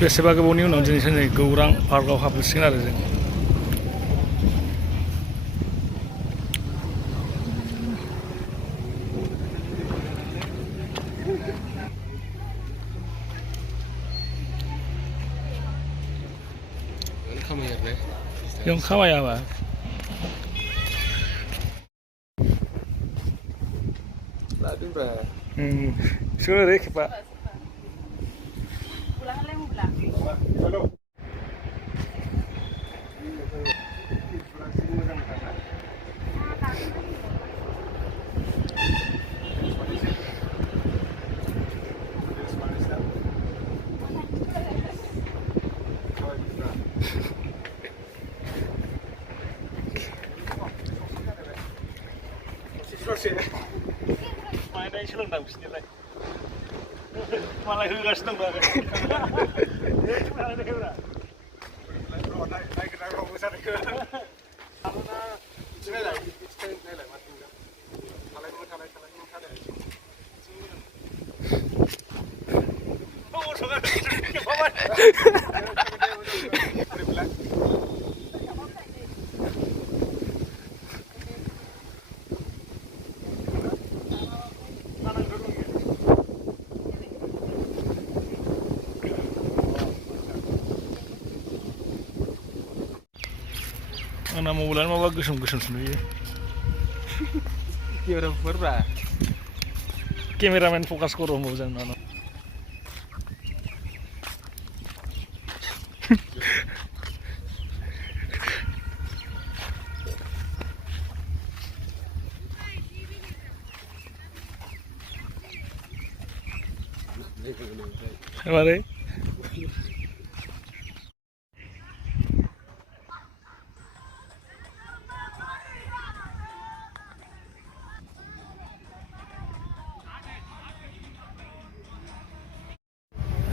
बेसेबा गोबावनि उनाव दिनैसो नै गौरां पार्कआव हाबहैसिगोन आरो जों। Yung kamaya ba? Lagi ba? Sure rin pa. Mainnya soalnya nggak bisa nilai. Malah gas dong bang. Mana mau bulan mau bagus sendiri. Gimana berapa? Kameramen fokus kurang mau jalan mana? Mari.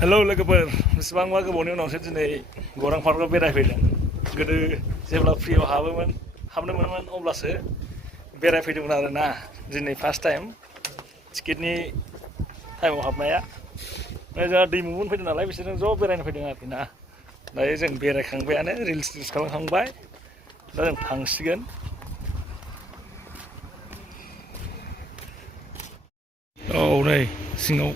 Halo logoफोर बेसेबांबा गोबावनि उनावसो दिनै गौरां पार्कआव बेरायफैदों। गोदो जेब्ला फ्रियाव हाबनो मोनोमोन अब्लासो बेरायफैदोंमोन आरो ना। दिनै फार्स्ट टाइम टिकेटनि टाइमाव हाबनाया। जोंहा दैमुमोन फैदों नालाय बिसोरजों ज' बेरायनो फैदों आरोखि ना। दायो जों बेरायखांबायानो रिल्स खालामखांबाय। दा जों थांसिगोन। औ नै सिङाव